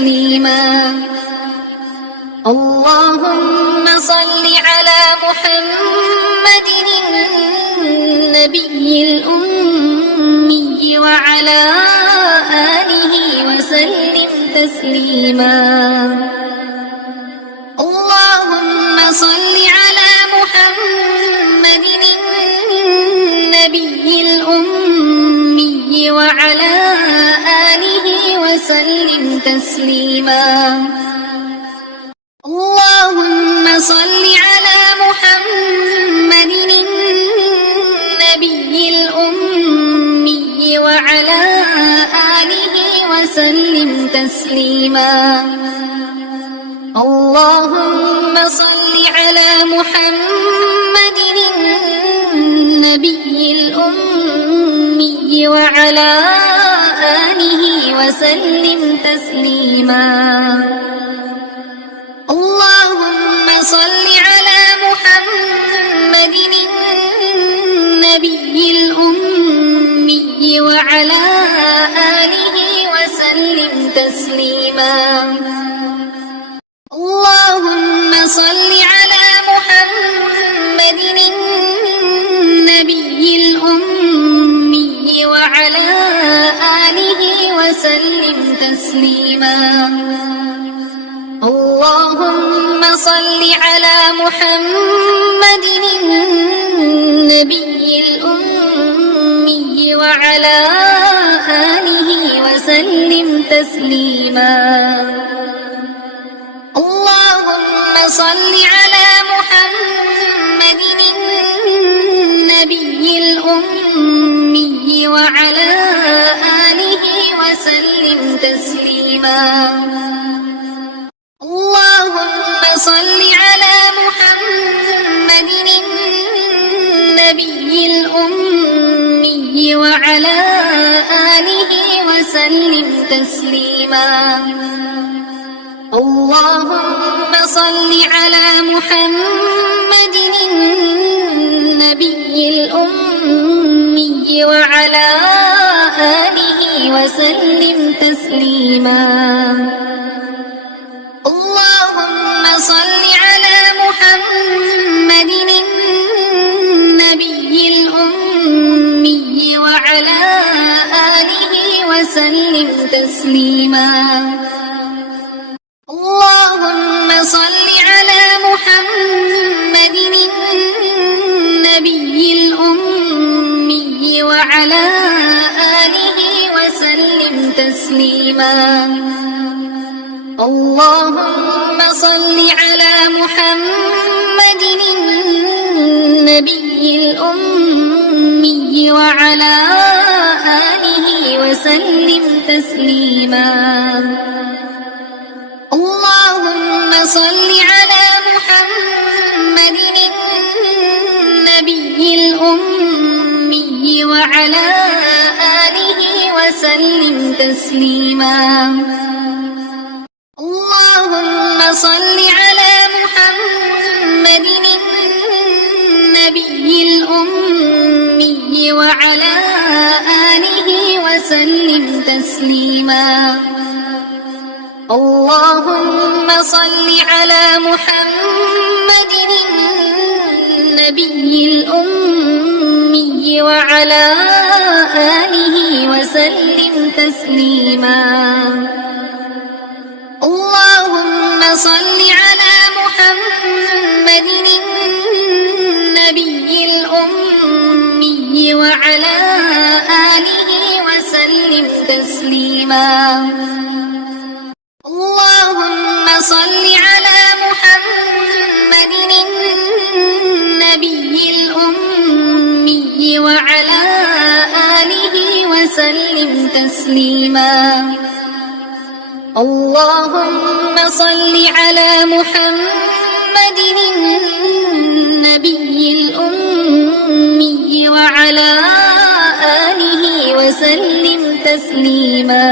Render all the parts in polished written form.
تسليما. اللهم صل على محمد النبي الأمي وعلى آله وسلم تسليما. اللهم صل على محمد النبي الأمي وعلى آله وسلم تسليما. اللهم صل على محمد النبي الأمي وعلى آله وسلم تسليما. اللهم صل على محمد النبي الأمي وعلى آله وسلم تسليما. اللهم صل على محمد النبي الأمي وعلى آله وسلم تسليما. اللهم صل على محمد النبي الأمي وعلى آله وسلم تسليما. اللهم صل على محمد النبي الأمي وعلى آله وسلم تسليما. اللهم صل على محمد النبي الأمي وعلى آله وسلم تسليما. اللهم صل على محمد النبي الأمي وعلى آله وسلم تسليما. اللهم صل على محمد النبي الأمي وعلى آله وسلم تسليما. اللهم صل على محمد النبي الأمي وعلى آله وسلم تسليما. اللهم صل على محمد النبي الأمي وعلى آله وسلم تسليما. اللهم صل على محمد النبي الأمي وعلى آله وسلم تسليما. اللهم صل على محمد النبي الأمي وعلى آله وسلم تسليما. اللهم صل على محمد النبي الأمي وعلى آله وسلم تسليما. اللهم صل على محمد النبي الأمي وعلى آله وسلم تسليما. اللهم صل على محمد النبي الأمي وعلى آله وسلم تسليما. اللهم صل على محمد النبي الأمي وعلى آله وسلم تسليما. اللهم صل على محمد النبي الأمي وعلى آله وسلم تسليما.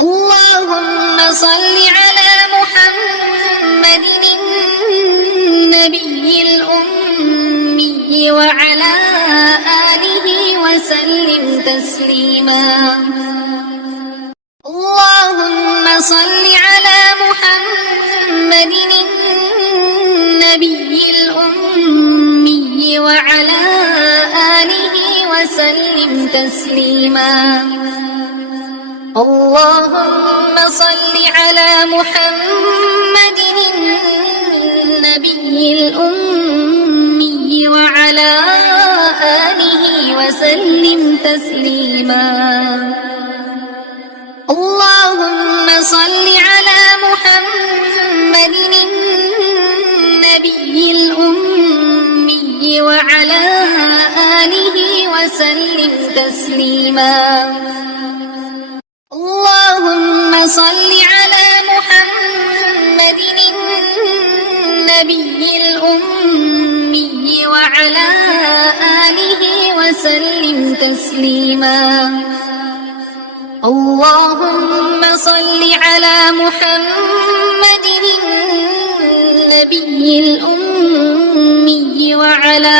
اللهم صل على محمد النبي الأمي وعلى آله وسلم تسليما. تسليما اللهم صل على محمد النبي الأمي وعلى آله وسلم تسليما اللهم صل على محمد النبي الأمي وعلى آله وسلم تسليما اللهم صل على محمد النبي الأمي وعلى آله وسلم تسليما اللهم صل على محمد النبي الأمي وعلى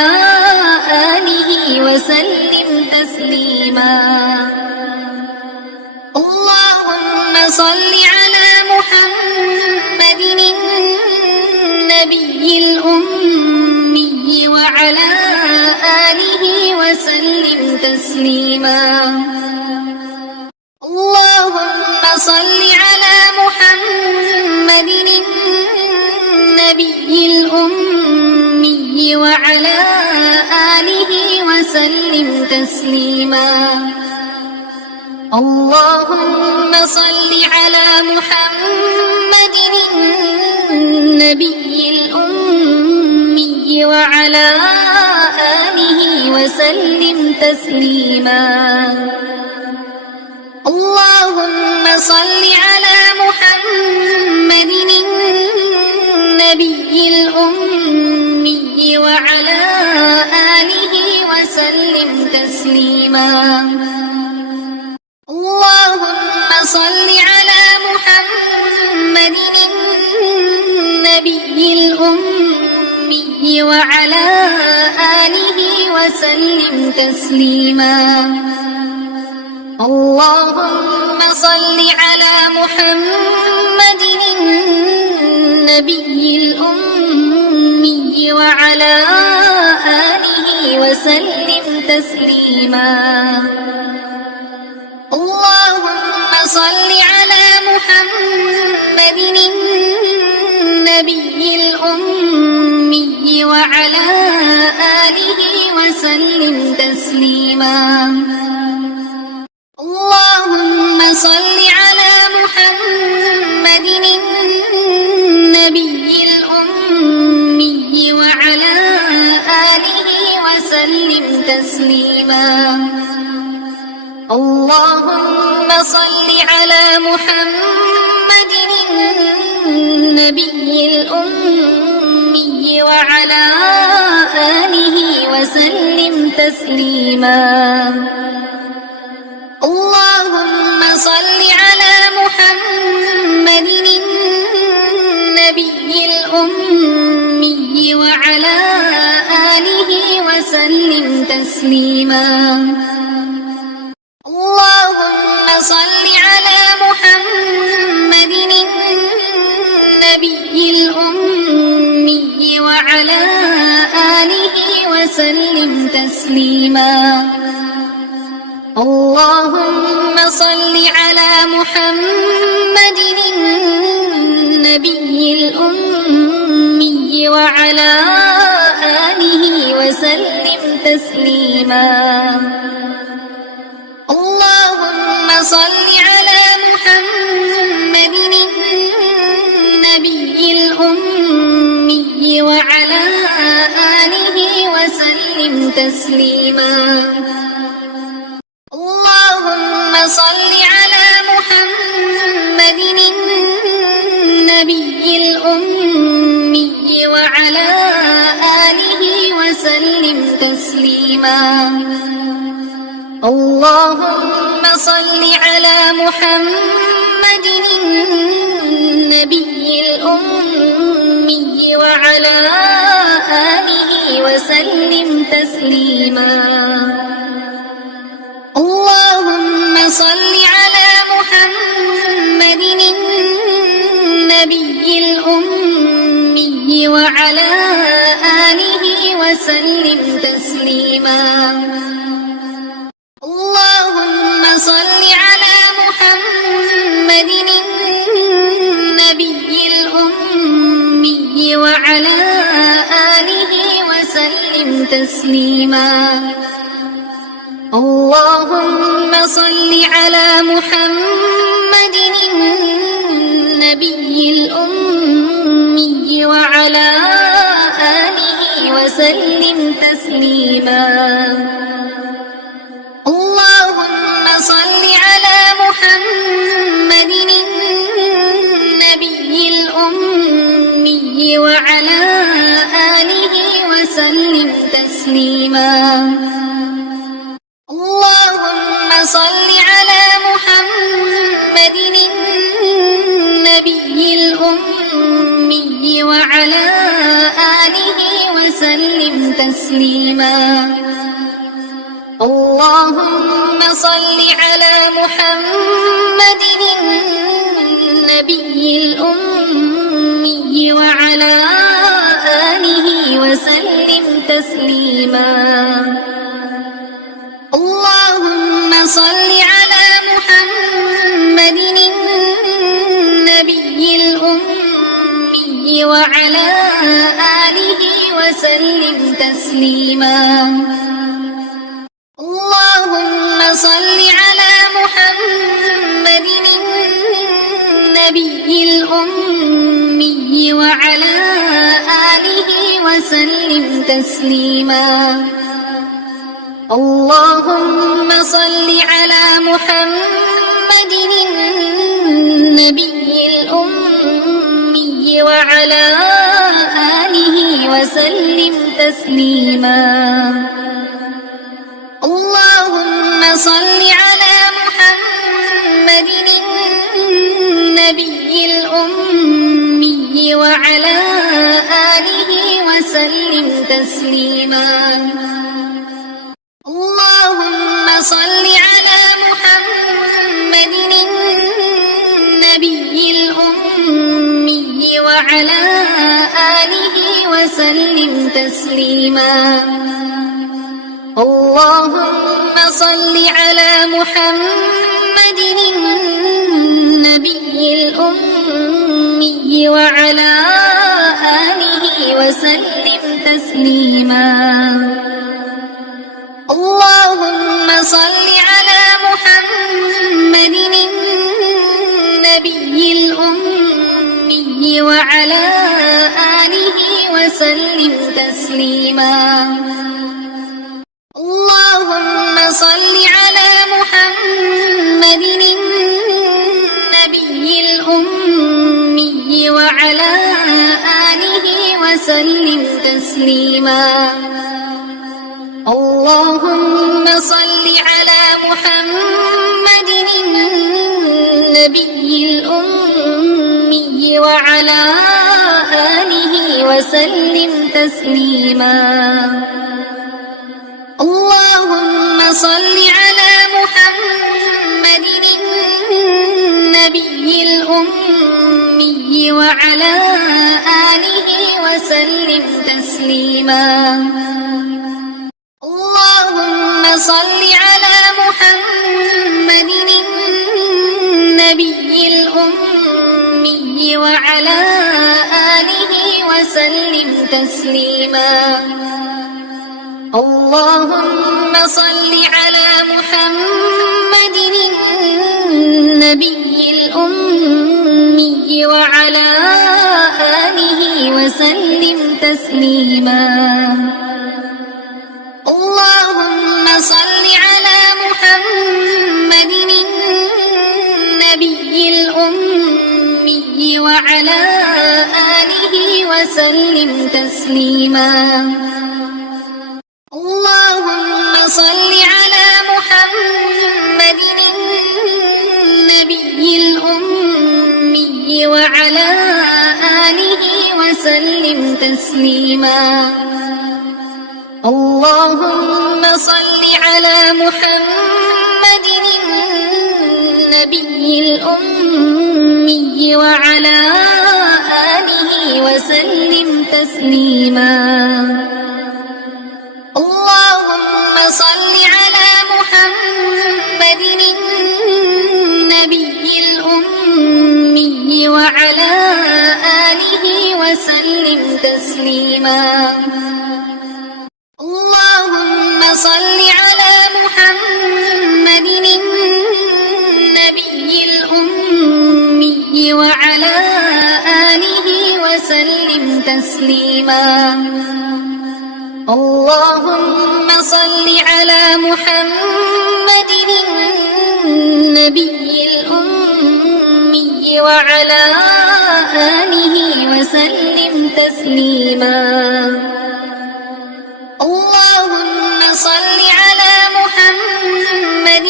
آله وسلم تسليما اللهم صل على محمد النبي الأمي وعلى آله وسلم تسليما اللهم صل على محمد النبي الأمي وعلى آله وسلم تسليما اللهم صل على محمد النبي الأمي وعلى آله وسلم تسليما اللهم صل على محمد النبي الأمي وعلى آله وسلم تسليما اللهم صل على محمد النبي الأمي وعلى آله وسلم تسليما اللهم صل على محمد النبي الأمي وعلى آله وسلم تسليما اللهم صل على محمد النبي الأمي وعلى آله وسلم تسليما اللهم صل على محمد النبي الأمي وعلى آله وسلم تسليما اللهم صل على محمد النبي الأمي وعلى آله وسلم تسليما اللهم صل على محمد النبي الأمي وعلى آله وسلم تسليما اللهم صل على محمد النبي الأمي وعلى آله وسلم تسليما اللهم صل على محمد النبي الأمي وعلى آله وسلم تسليما اللهم صل على محمد النبي الأمي وعلى آله وسلم تسليما اللهم صل على محمد النبي الأمي وعلى آله وسلم تسليما اللهم صل على محمد النبي الأمي وعلى آله وسلم تسليما اللهم صل على محمد النبي الأمي وعلى آله وسلم تسليما تسليما اللهم صل على محمد النبي الأمي وعلى آله وسلم تسليما اللهم صل على محمد النبي الأمي وعلى آله وسلم تسليما اللهم صل على محمد النبي الأمي وعلى آله وسلم تسليما اللهم صل على محمد النبي الأمي وعلى آله وسلم تسليما اللهم صل على محمد النبي الأمي وعلى آله وسلم تسليما اللهم صل على محمد النبي الأمي وعلى آله وسلم تسليما اللهم صل على محمد النبي الأمي وعلى آله وسلم تسليما اللهم صل على محمد النبي الأمي وعلى آله وسلم تسليما اللهم صل على محمد النبي الأمي وعلى آله وسلم تسليما اللهم صل على محمد النبي الأمي وعلى آله وسلم تسليما اللهم صل على محمد النبي الأمي وعلى آله وسلم تسليما اللهم صل على محمد النبي الأمي وعلى آله وسلم تسليما اللهم صل على محمد النبي الأمي وعلى آله وسلم تسليما اللهم صل على محمد النبي الأمي وعلى آله وسلم تسليما اللهم صل على محمد النبي الأمي وعلى آله وسلم تسليما اللهم صل على محمد النبي الأمي وعلى آله وسلم تسليما اللهم صل على محمد النبي الأمي وعلى آله وسلم تسليما اللهم صل على محمد النبي الأمي وعلى آله وسلم تسليما اللهم صل على محمد النبي الأمي وعلى آله وسلم تسليما اللهم صل على محمد النبي الأمي وعلى آله وسلم تسليما وسلم تسليما اللهم صل على محمد النبي الأمي وعلى آله وسلم تسليما اللهم صل على محمد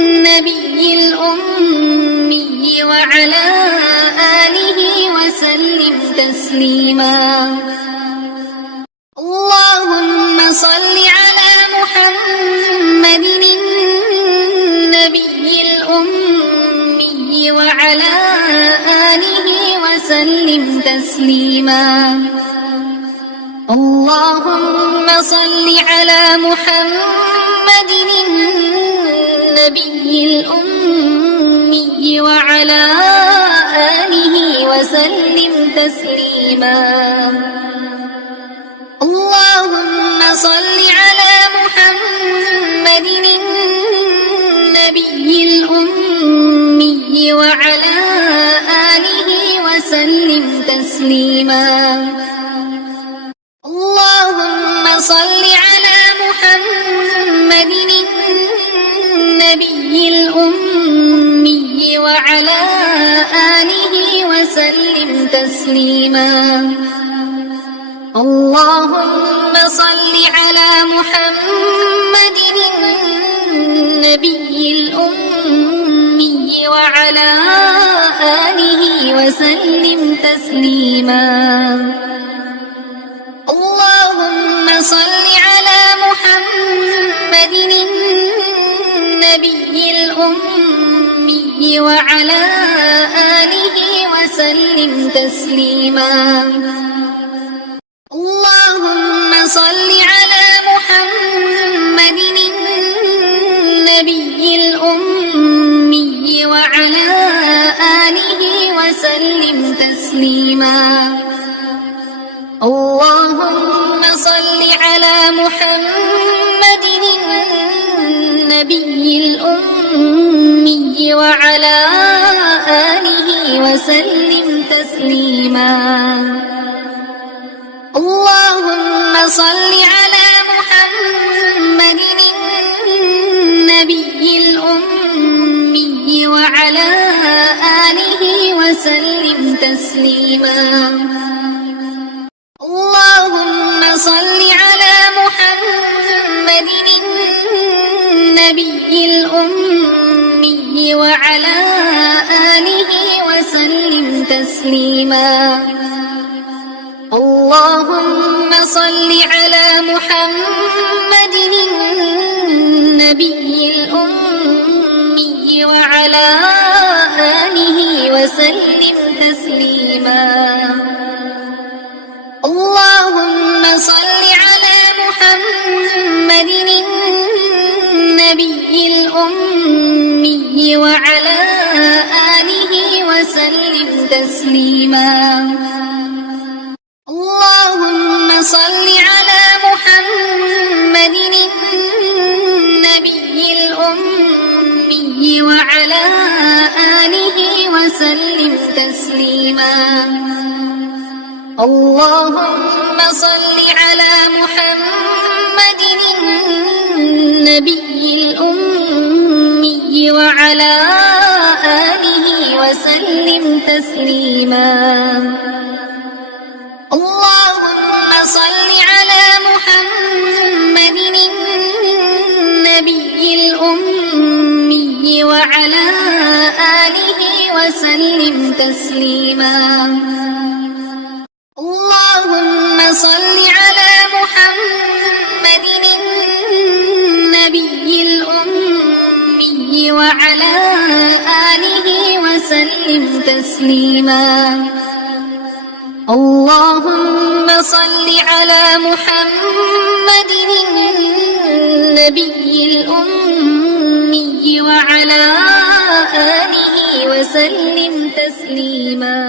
النبي الأمي وعلى آله وسلم تسليما اللهم صل على محمد النبي الأمي وعلى آله وسلم تسليما اللهم صل على محمد النبي الأمي وعلى آله وسلم تسليما اللهم صل على محمد النبي الأمي وعلى آله وسلم تسليما اللهم صل على محمد النبي الأمي وعلى آله وسلم تسليما اللهم صل على محمد النبي الأمي وعلى آله وسلم تسليما اللهم صل على محمد النبي الأمي وعلى آله وسلم تسليما اللهم صل على محمد النبي الأمي وعلى آله وسلم تسليما اللهم صل على محمد النبي الأمي وعلى آله وسلم تسليما اللهم صل على محمد النبي الأمي وعلى آله وسلم تسليما اللهم صل على محمد النبي الأمي وعلى آله وسلم تسليما اللهم صل على محمد النبي الأمي وعلى آله وسلم تسليما اللهم صل على محمد النبي الأمي وعلى آله وسلم تسليما اللهم صل على محمد النبي الأمي وعلى آله وسلم تسليما اللهم صل على محمد النبي الأمي وعلى آله وسلم تسليما اللهم صل على محمد النبي الأمي وعلى آله وسلم تسليما اللهم صل على محمد النبي الأمي وعلى آله وسلم تسليما اللهم صل على محمد النبي الأمي وعلى آله وسلم تسليما